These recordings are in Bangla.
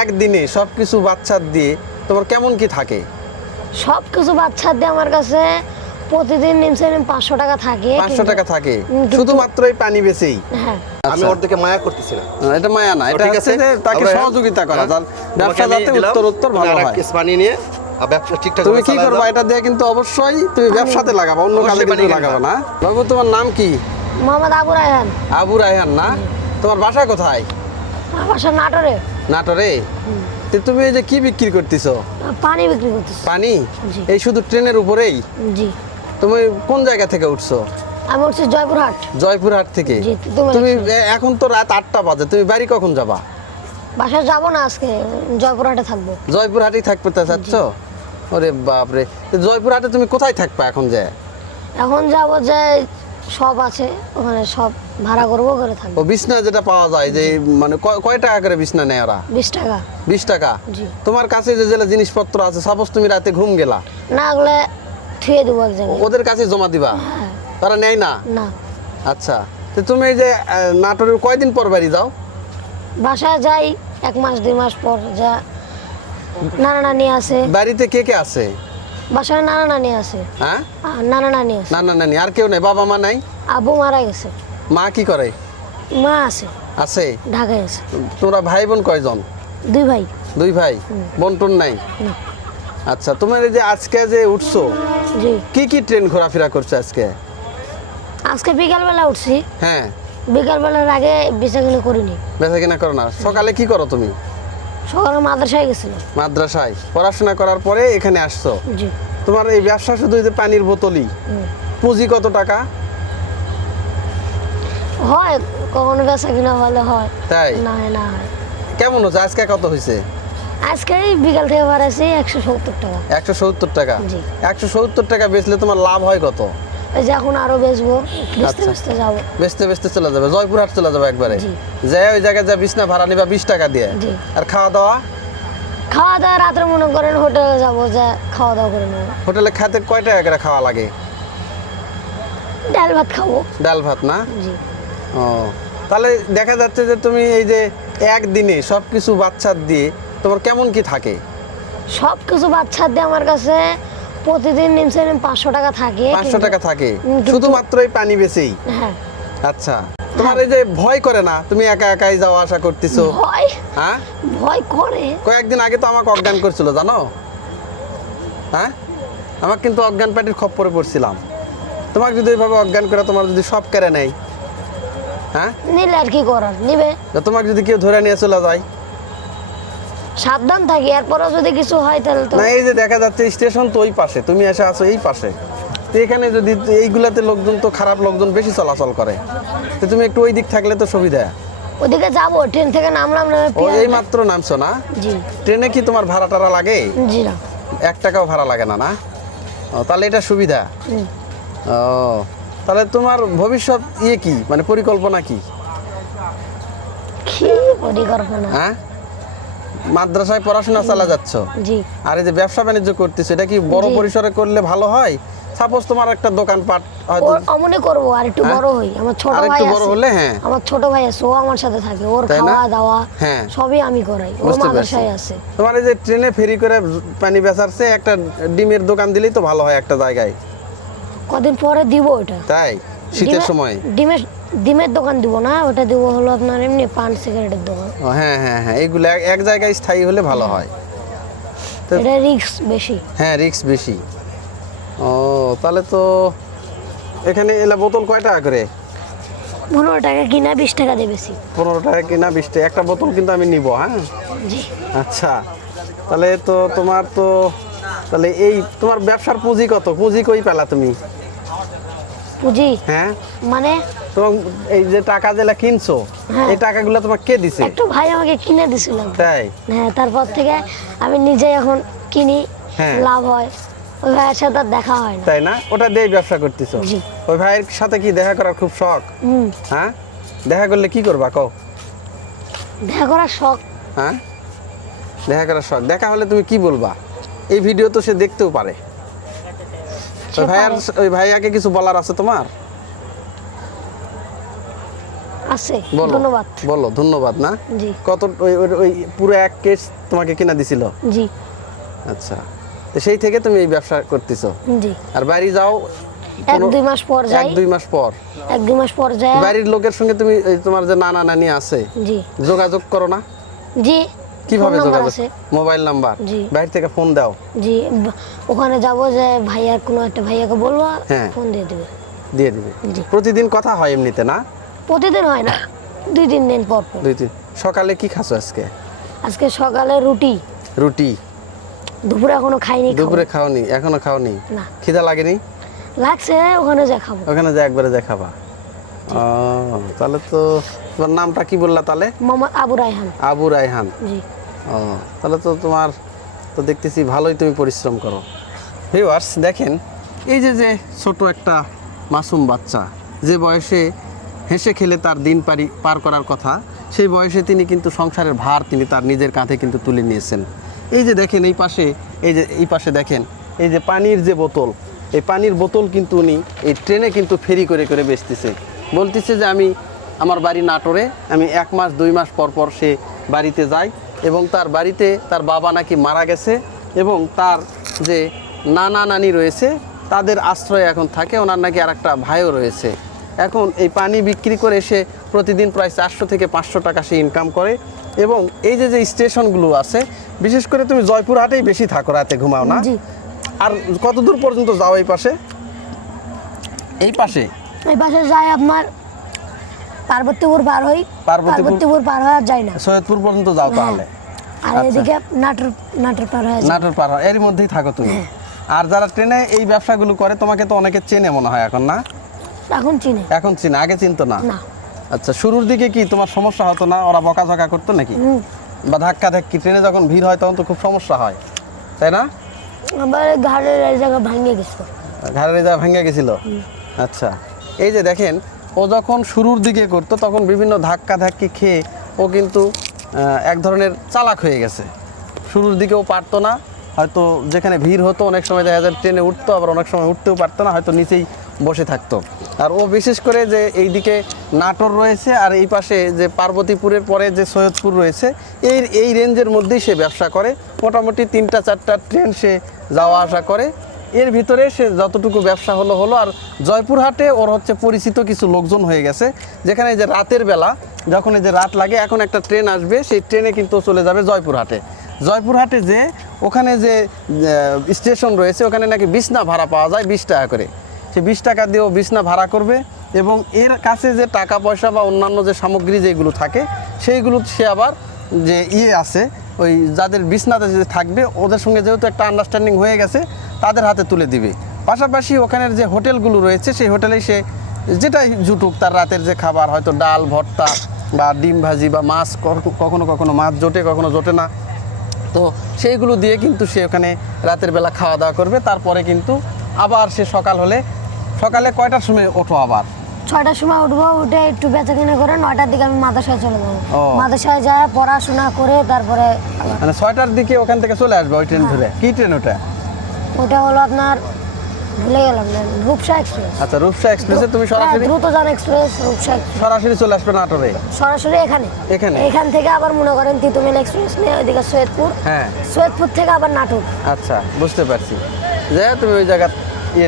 একদিনে সবকিছু বাচ্চা দিয়ে তোমার কেমন কি থাকে? সবকিছু বাচ্চা দিয়ে আমার কাছে প্রতিদিন নিমছে 500 টাকা থাকে। 500 টাকা থাকে শুধুমাত্র এই পানি বেচেই? হ্যাঁ। আমি ওর দিকে মায়া করতেছি না। এটা মায়া না, এটা ঠিক হচ্ছে আছে, যে তাকে আমরা সহযোগিতা করা, হ্যাঁ, যার ব্যবসা তোমাকে আমি যাতে দিলাম, উত্তর তুমি ভালো আরেক হয়। কেস পানি নিয়ে ব্যবসা ঠিকঠাক তুমি কি চালায় করবা যাও। এটা দিয়ে? কিন্তু অবশ্যই তুমি ব্যবসাতে লাগাবা, অন্য কাজে অবশ্যই কিন্তু পানি লাগাবা কিনবা। না। বাবু তোমার নাম কি? মোহাম্মদ আবু রায়হান। আবু রায়হান না? তোমার বাসা কোথায়? আমার বাসা নাটোরে। নাটোরে? তো তুমি এই যে কি বিক্রি করতেছো? পানি বিক্রি করতেছি। পানি? জি। এই শুধু ট্রেনের উপরেই? জি। তুমি কোন জায়গা থেকে উঠছো? আমি উঠছি জয়পুরহাট। জয়পুরহাট থেকে? জি, তুমি তুমি উঠছি। এখন তো রাত 8টা বাজে, তুমি বাড়ি কখন যাবা? বাসায় যাবো না আজকে, জয়পুরহাটে থাকবো। জয়পুরহাটেই থাকতে চাচ্ছ? ওরে বাপরে, তো জয়পুরহাটে তুমি কোথায় থাকবা এখন? যে এখন যাবো যে সব আছে ওখানে, সব ভাড়া করবো, করে থাকবো। ও বিছনা যেটা পাওয়া যায়, যে মানে কয় টাকা করে বিছনা নেয় ওরা? 20 টাকা। 20 টাকা? জি। তোমার কাছে যে যেগুলো জিনিসপত্র আছে, সাপোজ তুমি রাতে ঘুম গেলা, না ওগুলো থুয়ে দেবো এক জায়গায়। ওদের কাছে জমা দিবা? হ্যাঁ। তারা নেয় না? না, আচ্ছা, তো তুমি এই যে নাটোরের কয়দিন পর বাড়ি যাও? বাসায় যাই 1 মাস 2 মাস পর। যা নানা নানি আছে বাড়িতে কে কে আছে? বাসায়, নানা নানি আছে। হ্যাঁ, নানা নানি আছে। নানা নানি আর কেউ নেই? বাবা মা নাই? আব্বু মারা গেছে। মা কি করে? মা আছে, আছে? ঢাকায় আছে। তোমরা ভাই বোন কয়জন? 2 ভাই। 2 ভাই? বোন টোন নাই? না। আচ্ছা, তোমার এই যে আজকে যে উঠছো, জি। কি কি ট্রেন ঘোরাফেরা করছে আজকে? আজকে বিকালবেলা উঠছি। হ্যাঁ। বিকালবেলার আগে বেচাকিনি করিনি। বেচা কিনা করো না? সকালে কি করো তুমি? সকালে মাদ্রাসায় গেছিলাম। মাদ্রাসায় পড়াশোনা করার পরে এখানে আসছো? জি। তোমার এই ব্যবসা শুধু এই যে পানির বোতলই? পুঁজি কত টাকা? হয় কখনো বেচাকিনা হলে হয়, তাই? না হয় না হয়। কেমন হচ্ছে আজকে? কত হয়েছে আজকে এই বিকাল থেকে বাড়াইছি 170 টাকা। 170 টাকা? জি। 170 টাকা বেচলে তোমার লাভ হয় কত? এই যে এখন আরো বেচবো, বেচতে আচ্ছা। বেচতে যাবো। বেচতে বেচতে চলে যাবে জয়পুরহাট, চলে যাবে একবারে? জি। যাই ওই জায়গায় যা বিছনা ভাড়া নিবা 20 টাকা দিয়ে। জি। আর খাওয়া দাওয়া? খাওয়া দাওয়া রাত্রে মনে করেন হোটেলে যাবো, যা খাওয়া দাওয়া করে নেবো। হোটেলে খাতে কয় টাকা করে খাওয়া লাগে? ডাল ভাত খাবো। ডাল ভাত না? জি। ও, তাহলে দেখা যাচ্ছে যে তুমি এই যে একদিনে সবকিছু বাচ্চা দিয়ে তোমার কেমন কি থাকে? সবকিছু বাচ্চা দিয়ে আমার কাছে প্রতিদিন নিমছে 500 টাকা থাকে। 500 টাকা থাকে কিন্তু- শুধুমাত্র এই পানি বেচেই? হ্যাঁ। আচ্ছা, তোমার এই যে ভয় করে না? তুমি একা একাই যাওয়া আসা করতেছো? ভয় হ্যাঁ, ভয় করে। কয়েকদিন আগে তো আমাকে অজ্ঞান করছিল জানো? হ্যাঁ, আমার কিন্তু অজ্ঞান পার্টির খপ্পরে পড়ছিলাম। তোমাকে যদি এইভাবে অজ্ঞান করে তোমার যদি সব কেড়ে নেয়, হ্যাঁ, নিলে আর কি করার, নিবে। তো তোমাকে যদি কেউ ধরে নিয়ে চলে যায়? সাবধান থাকি, এরপরেও যদি কিছু হয় তাহলে তো। না, এই যে দেখা যাচ্ছে স্টেশন তো ওই পাশে, তুমি এসে আছো এই পাশে, তো এখানে যদি এইগুলাতে লোকজন তো খারাপ লোকজন বেশি চলাচল করে, তো তুমি একটু ওই দিক থাকলে তো সুবিধা। ওদিকে যাবো, ট্রেন থেকে নামলাম না। ও, এই মাত্র নামছো না? জি। ট্রেনে কি তোমার ভাড়া টাড়া লাগে? জি না। 1 টাকাও ভাড়া লাগে না? না, ও, তাহলে এটা সুবিধা। হুম। ও, তাহলে তোমার ভবিষ্যৎ কি, মানে পরিকল্পনা কি? কি পরিকল্পনা? হ্যাঁ, মাদ্রাসায় পড়াশোনা চালা যাচ্ছ, জি। আর এই যে ব্যবসা বাণিজ্য করতেছো, এটা কি বড় জি। পরিসরে করলে ভালো হয়? সাপোজ তোমার একটা দোকানপাট হয়তো, অমনে করবো, আর একটু হ্যাঁ? বড় হই। আমার ছোট আর ভাই একটু বড় আছে। হলে, হ্যাঁ। আমার ছোট ভাই আছে, ও আমার সাথে থাকে, ওর তাই না? খাওয়া দাওয়া হ্যাঁ। সবই আমি করাই। ও বুঝতে মাদ্রাসায় পারছি। আছে। তোমার এই যে ট্রেনে ফেরি করে পানি বেচাচ্ছে, একটা ডিমের দোকান দিলেই তো ভালো হয় একটা জায়গায়। কদিন পরে দিব ওটা। তাই? শীতের সময়? ডিমের দোকান দিব না, ওটা দিব হলো আপনার এমনি পান সিগারেটের দোকান। ও, হ্যাঁ হ্যাঁ হ্যাঁ, এইগুলো এক জায়গায় স্থায়ী হলে ভালো হয়। তো- এটা রিস্ক বেশি। হ্যাঁ, রিস্ক বেশি। ও, তাহলে তো এখানে এলা বোতল কয় টাকা করে? 15 টাকা কিনা 20 টাকা দিয়ে বেশি। 15 টাকা কিনা 20 টাকা? একটা বোতল কিন্তু আমি নিব। হ্যাঁ, জি। আচ্ছা, তাহলে তো তোমার তো, তাহলে এই তোমার ব্যবসার পুঁজি কত? পুঁজি কই পেলা তুমি? পুঁজি হ্যাঁ, মানে তোমার এই যে টাকা যেটা কিনছো, হ্যাঁ। এই টাকাগুলো তোমার কে দিছে? একটু ভাই আমাকে কিনে দিয়েছিলাম। তাই? হ্যাঁ, তারপর থেকে আমি নিজে এখন কিনি, হ্যাঁ। লাভ হয়। ওই ভাইয়ের সাথে আর দেখা হয় না। তাই না? ওটা দিয়েই ব্যবসা করতেছো? জি। ওই ভাইয়ের সাথে কি দেখা করার খুব শখ? হুম। হ্যাঁ, দেখা করলে কি করবা কও? দেখা করার শখ। হ্যাঁ, দেখা করার শখ। দেখা হলে তুমি কি বলবা? এই ভিডিও তো সে দেখতেও পারে। ওই ভাইয়াকে কিছু বলার আছে তোমার? আছে বলো ধন্যবাদ বলো ধন্যবাদ না জি কত ওই পুরো এক কেস তোমাকে কিনা দিছিল জি আচ্ছা তো সেই থেকে তুমি এই ব্যবসা করতেছো জি আর বাড়ি যাও 1-2 মাস পর যাই 1-2 মাস পর 1-2 মাস পর যাই বাড়ির লোকের সঙ্গে তুমি এই তোমার যে নানা নানি আছে জি যোগাযোগ করো না জি কিভাবে ফোন নাম্বার যোগাযোগ আছে। মোবাইল নাম্বার জি। বাইরে থেকে ফোন দাও জি ওখানে যাব যে ভাইয়ার কোনো একটা ভাইয়াকে বলবো হ্যাঁ। ফোন দিয়ে দেবে দিয়ে দিবে জি। প্রতিদিন কথা হয় এমনিতে না প্রতিদিন হয় না 2-3 দিন পর পর 2-3 সকালে কি খাচ্ছো আজকে আজকে সকালে রুটি রুটি দুপুরে এখনো খাইনি খাবো। দুপুরে খাওনি এখনো খাওনি না খিদা লাগেনি লাগছে ওখানে যা খাবো ওখানে যা একবারে যা খাবা ও তাহলে তো তোমার নামটা কি বললা তাহলে মোহাম্মদ আবু রায়হান আবু রায়হান জি ও তাহলে তো তোমার তো দেখতেছি ভালোই তুমি পরিশ্রম করো ভিউয়ার্স দেখেন এই যে যে ছোট একটা মাসুম বাচ্চা যে বয়সে হেসে খেলে তার দিন পার করার কথা সেই বয়সে তিনি কিন্তু সংসারের ভার তিনি তার নিজের কাঁধে কিন্তু তুলে নিয়েছেন এই যে দেখেন এই পাশে দেখেন এই যে পানির যে বোতল এই পানির বোতল কিন্তু উনি এই ট্রেনে কিন্তু ফেরি করে করে বেচতেছে বলতেছে যে আমি আমার বাড়ি নাটোরে আমি 1 মাস 2 মাস পর পর সে বাড়িতে যাই এবং তার বাড়িতে তার বাবা নাকি মারা গেছে এবং তার যে নানা নানি রয়েছে তাদের আশ্রয়ে এখন থাকে ওনার নাকি আর একটা ভাইও রয়েছে এখন এই পানি বিক্রি করে সে প্রতিদিন প্রায় 400 থেকে 500 টাকা সে ইনকাম করে এবং এই যে যে স্টেশনগুলো আছে বিশেষ করে তুমি জয়পুরহাটেই বেশি থাকো রাতে ঘুমাও না জি আর কত দূর পর্যন্ত যাও এই পাশে এই পাশে এই পাশে যাই আপনার পার্বতীপুর পার হই পার্বতীপুর পার হয়ে আর যাই না সৈয়দপুর পর্যন্ত যাও তাহলে আর এদিকে নাটোর পার হয়ে যাই নাটোর পার হও, এরই মধ্যেই থাকো তুমি আর যারা ট্রেনে এই ব্যবসাগুলো করে তোমাকে তো অনেকে চেনে মনে হয় এখন না এখন চিনি এখন চিনে আগে চিনতো না না আচ্ছা শুরুর দিকে কি তোমার সমস্যা হতো না ওরা বকাঝকা করতো নাকি বা ধাক্কা ধাক্কি ট্রেনে যখন ভিড় হয় তখন তো খুব সমস্যা হয় তাই না আমার ঘাড়ের এই জায়গা ভাঙে গেছে ঘাড়ের যা ভেঙে গেছিল আচ্ছা এই যে দেখেন ও যখন শুরুর দিকে করতো তখন বিভিন্ন ধাক্কা ধাক্কি খেয়ে ও কিন্তু এক ধরনের চালাক হয়ে গেছে শুরুর দিকে ও পারতো না হয়তো যেখানে ভিড় হতো অনেক সময় দেখা যায় ট্রেনে উঠতো আবার অনেক সময় উঠতেও পারতো না হয়তো নিচেই বসে থাকতো আর ও বিশেষ করে যে এইদিকে নাটোর রয়েছে আর এই পাশে যে পার্বতীপুরের পরে যে সৈয়দপুর রয়েছে এই রেঞ্জের মধ্যেই সে ব্যবসা করে মোটামুটি 3-4টা ট্রেন সে যাওয়া আসা করে এর ভিতরে সে যতটুকু ব্যবসা হলো আর জয়পুরহাটে ওর হচ্ছে পরিচিত কিছু লোকজন হয়ে গেছে যেখানে যে রাতের বেলা যখন এই যে রাত লাগে এখন একটা ট্রেন আসবে সেই ট্রেনে কিন্তু চলে যাবে জয়পুরহাটে যে ওখানে যে স্টেশন রয়েছে ওখানে নাকি বিছনা ভাড়া পাওয়া যায় 20 টাকা করে সে 20 টাকা দিয়েও বিছনা ভাড়া করবে এবং এর কাছে যে টাকা পয়সা বা অন্যান্য যে সামগ্রী যেগুলো থাকে সেইগুলো সে আবার যে আছে ওই যাদের বিছনাতে যে থাকবে ওদের সঙ্গে যেহেতু একটা আন্ডারস্ট্যান্ডিং হয়ে গেছে তাদের হাতে তুলে দিবে পাশাপাশি ওখানের যে হোটেলগুলো রয়েছে সেই হোটেলেই সে যেটাই জুটুক তার রাতের যে খাবার হয়তো ডাল ভর্তা বা ডিম ভাজি বা মাছ কখনো কখনো মাছ জোটে কখনো জোটে না তো সেইগুলো দিয়ে কিন্তু সে ওখানে রাতের বেলা খাওয়া দাওয়া করবে তারপরে কিন্তু আবার সে সকালে কয়টার সময় ওঠো আবার 6টার সময় উঠবো উঠে একটু বেচাকেনা করে 9টার দিকে আমি মাদ্রাসায় চলে যাবো ও। মাদ্রাসায় যায় পড়াশোনা করে তারপরে মানে 6টার দিকে ওখান থেকে চলে আসবে ওই ট্রেন ধরে কি ট্রেন ওটা ওটা হলো আপনার ভুলে গেলাম না রূপসা এক্সপ্রেস আচ্ছা রূপসা এক্সপ্রেসে তুমি সরাসরি দ্রুতযান এক্সপ্রেস রূপসা এক্সপ্রেস। সরাসরি চলে আসবে নাটোরে সরাসরি এখানে? এখান থেকে আবার মনে করেন তিতুমিল এক্সপ্রেস নিয়ে ওইদিকে সৈয়দপুর হ্যাঁ সৈয়দপুর থেকে আবার নাটোর আচ্ছা বুঝতে পারছি যে তুমি ওই জায়গা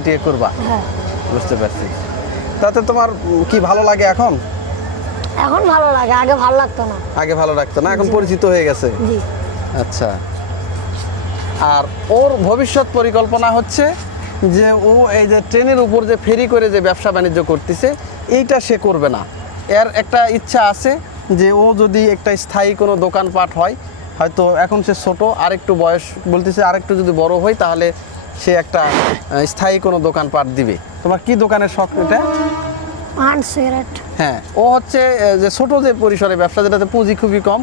টিয়ে করবা হ্যাঁ বুঝতে পারছি তাতে তোমার কি ভালো লাগে এখন এখন ভালো লাগে আগে ভালো লাগতো না আগে ভালো লাগতো না এখন পরিচিত হয়ে গেছে জি আচ্ছা আর ওর ভবিষ্যৎ পরিকল্পনা হচ্ছে যে ও এই যে ট্রেনের উপর যে ফেরি করে যে ব্যবসা বাণিজ্য করতেছে এইটা সে করবে না এর একটা ইচ্ছা আছে যে ও যদি একটা স্থায়ী কোনো দোকানপাট হয় হয়তো এখন সে ছোট আরেকটু বয়স বলতেছে আরেকটু যদি বড় হয় তাহলে সে একটা স্থায়ী কোনো দোকানপাট দিবে তোমার কি দোকানের শখ এটা পান সিগারেট হ্যাঁ ও হচ্ছে যে ছোট যে পরিসরে ব্যবসা যেটাতে পুঁজি খুবই কম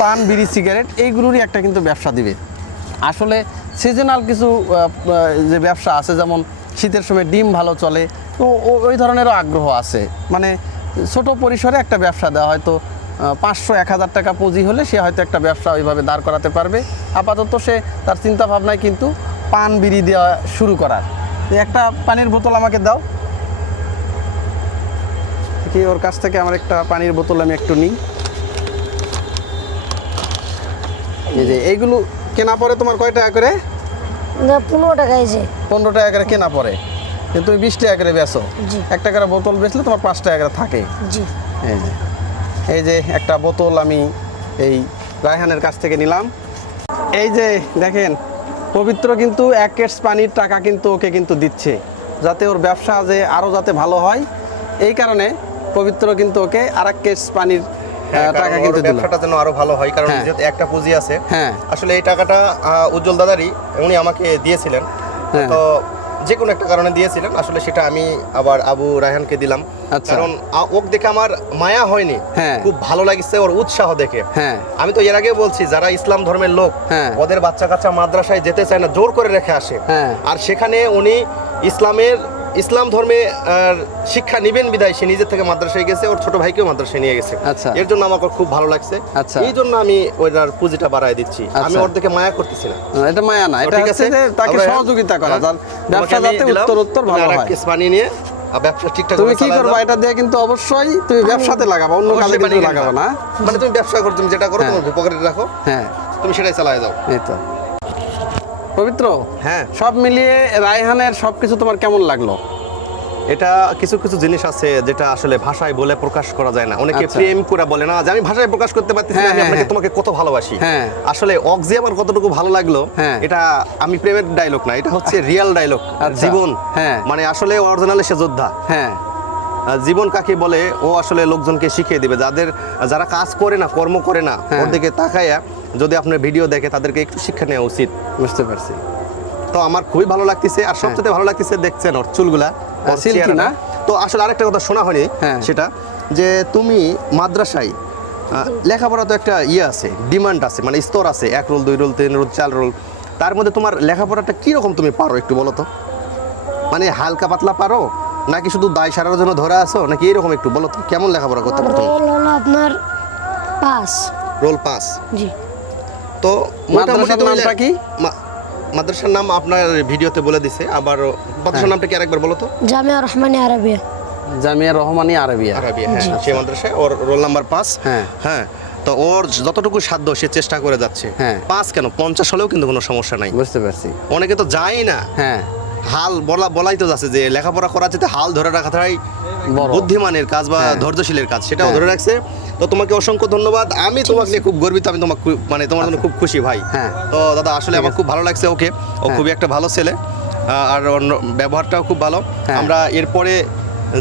পান বিড়ি সিগারেট এইগুলোরই একটা কিন্তু ব্যবসা দিবে আসলে সিজনাল কিছু যে ব্যবসা আছে যেমন শীতের সময় ডিম ভালো চলে তো ওই ধরনেরও আগ্রহ আছে মানে ছোট পরিসরে একটা ব্যবসা দেওয়া হয়তো 500-1000 টাকা পুঁজি হলে সে হয়তো একটা ব্যবসা ওইভাবে দাঁড় করাতে পারবে আপাতত সে তার চিন্তা ভাবনায় কিন্তু পান বিড়ি দেওয়া শুরু করার একটা পানির বোতল আমাকে দাও দেখি ওর কাছ থেকে আমার একটা পানির বোতল আমি একটু নিই। এই যে এইগুলো কেনা পড়ে তোমার কয় টাকা করে? 15 টাকা এই যে। 15 টাকা করে কেনা পড়ে, কিন্তু তুমি 20 টাকা করে বেচো। জি। 1 টাকার বোতল বেচলে তোমার 5 টাকা করে থাকে। জি। এই যে একটা বোতল আমি এই রায়হানের কাছ থেকে নিলাম। এই যে দেখেন, পবিত্র কিন্তু 1 কেস পানির টাকা কিন্তু ওকে কিন্তু দিচ্ছে, যাতে ওর ব্যবসা যে আরও যাতে ভালো হয়। এই কারণে পবিত্র কিন্তু ওকে আর 1 কেস পানির টাকা কিন্তু দিল। ব্যবসাটা যেন আরো ভালো হয়, কারণ হ্যাঁ। যেহেতু একটা পুঁজি আছে। হ্যাঁ। আসলে এই টাকাটা উজ্জ্বল দাদারই, উনি আমাকে দিয়েছিলেন। হ্যাঁ। তো যে কোনো একটা কারণে দিয়েছিলেন, আসলে সেটা আমি আবার আবু রায়হানকে দিলাম। আচ্ছা। কারণ ওকে দেখে আমার মায়া হয়নি, হ্যাঁ। খুব ভালো লাগছে ওর উৎসাহ দেখে। হ্যাঁ। আমি তো এর আগে বলছি, যারা ইসলাম ধর্মের লোক হ্যাঁ। ওদের বাচ্চা কাচ্চা মাদ্রাসায় যেতে চায় না, জোর করে রেখে আসে। হ্যাঁ। আর সেখানে উনি ইসলাম ধর্মে শিক্ষা নিবেন বিদায় সে নিজের থেকে মাদ্রাসায় গেছে, ওর ছোট ভাইকেও মাদ্রাসায় নিয়ে গেছে। আচ্ছা। এর জন্য আমার খুব ভালো লাগছে। আচ্ছা। এই জন্য আমি ওইটার পুঁজিটা বাড়ায় দিচ্ছি। আমি আচ্ছা। ওর দিকে মায়া করতেছি না। এটা মায়া না, এটা ঠিক হচ্ছে আছে, যে তাকে আমরা সহযোগিতা করা, হ্যাঁ, যার ব্যবসা তোমাকে আমি যাতে দিলাম, উত্তর তুমি ভালো আরেক হয়। কেস পানি নিয়ে ব্যবসা ঠিকঠাক তুমি করে কি চালায় করবা? যাও। এটা দিয়ে কিন্তু অবশ্যই তুমি ব্যবসাতে লাগাবা, অন্য কাজে অবশ্যই কিন্তু পানি কিনবা। লাগাবে না। মানে তুমি ব্যবসা করো, তুমি যেটা করো হ্যাঁ। তোমার পকেটে রাখো, হ্যাঁ, তুমি সেটাই চালায় যাও। এই তো পবিত্র। হ্যাঁ। সব মিলিয়ে রায়হানের সবকিছু তোমার কেমন লাগলো? এটা কিছু কিছু জিনিস আছে যেটা আসলে ভাষায় বলে প্রকাশ করা যায় না। অনেকে আচ্ছা। প্রেম করে বলে না যে আমি ভাষায় প্রকাশ করতে পারতেছি না, হ্যাঁ, আমি হ্যাঁ, আপনাকে হ্যাঁ। তোমাকে কত ভালোবাসি। হ্যাঁ। আসলে অগজি আমার কতটুকু ভালো লাগলো, হ্যাঁ। এটা আমি প্রেমের ডায়লগ না, এটা হচ্ছে রিয়েল ডায়লগ। আচ্ছা। জীবন, হ্যাঁ। মানে আসলে অরিজিনালি সে যোদ্ধা। হ্যাঁ। জীবন কাকে বলে ও আসলে লোকজনকে শিখিয়ে দিবে, যারা কাজ করে না, কর্ম করে না, হ্যাঁ। ওর দিকে তাকায়া যদি আপনার ভিডিও দেখে তাদেরকে একটু শিক্ষা নেওয়া উচিত। বুঝতে পারছি। তো আমার খুবই ভালো লাগতেছে। আর সবচেয়ে ভালো লাগতেছে, দেখছেন ওর চুলগুলা, ওর সিল্কি চেহারাটা। না? তো আসলে আরেকটা কথা শোনা হয়নি, হ্যাঁ। সেটা যে তুমি মাদ্রাসায় লেখাপড়া তো একটা আছে, ডিমান্ড আছে, মানে স্তর আছে, 1 রোল 2 রোল 3 রোল 4 রোল। তার মধ্যে তোমার লেখাপড়াটা কিরকম তুমি পারো একটু বলো তো? মানে হালকা পাতলা পারো, নাকি শুধু দায় সারার জন্য ধরে আসো, নাকি এরকম একটু বলো তো কেমন লেখাপড়া করতে পারো তুমি? রোল হলো আপনার 5। রোল 5। জি। তো মাদ্রাসার মোটামুটি তুমি নামটা কি? মাদ্রাসার নাম আপনার ভিডিওতে বলে দিছে, আবার মাদ্রাসার নামটা কি আরেকবার বলো তো? Jamia Rahmania Arabia. Jamia Rahmani Arabia. Arabia, হ্যাঁ। সেই মাদ্রাসায় ওর রোল নাম্বার 5। হ্যাঁ। হ্যাঁ। তো ওর যতটুকু সাধ্য সে চেষ্টা করে যাচ্ছে। হ্যাঁ। 5 কেন 50 হলেও কিন্তু কোনো সমস্যা নাই। বুঝতে পারছি। অনেকে তো যায় না, হ্যাঁ। হাল বলাই তো যাচ্ছে যে লেখাপড়া করা যেতে হাল ধরে রাখাটাই বড়। বুদ্ধিমানের কাজ বা হ্যাঁ। ধৈর্যশীলের কাজ, সেটাও হ্যাঁ। ধরে রাখছে। তো তোমাকে অসংখ্য ধন্যবাদ। আমি তোমাকে নিয়ে খুব গর্বিত, আমি তোমাকে মানে তোমার জন্য খুব খুশি ভাই। হ্যাঁ। তো দাদা আসলে আমার খুব ভালো লাগছে ওকে, ও হ্যাঁ। খুবই একটা ভালো ছেলে, আর ওর ব্যবহারটাও খুব ভালো। হ্যাঁ। আমরা এরপরে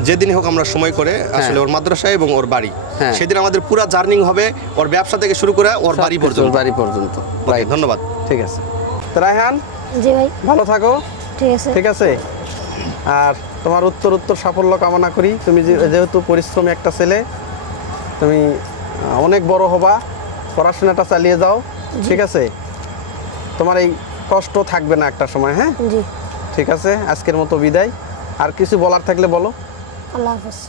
যেদিন হোক আমরা সময় করে আসলে ওর মাদ্রাসায় এবং ওর বাড়ি, হ্যাঁ। সেদিন আমাদের পুরো জার্নিং হবে ওর ব্যবসা থেকে শুরু করে ওর বাড়ি সবকিছু পর্যন্ত। বাড়ি পর্যন্ত। ওকে, Right. ধন্যবাদ। ঠিক আছে। তো রায়হান, জি ভাই। ভালো থাকো। ঠিক আছে। ঠিক আছে। আর তোমার উত্তর সাফল্য কামনা করি। তুমি যেহেতু পরিশ্রমী একটা ছেলে, তুমি অনেক বড় হবা, পড়াশোনাটা চালিয়ে যাও। ঠিক আছে, তোমার এই কষ্ট থাকবে না একটা সময়। হ্যাঁ, জি। ঠিক আছে। আজকের মতো বিদায়। আর কিছু বলার থাকলে বলো। আল্লাহ হাফেজ।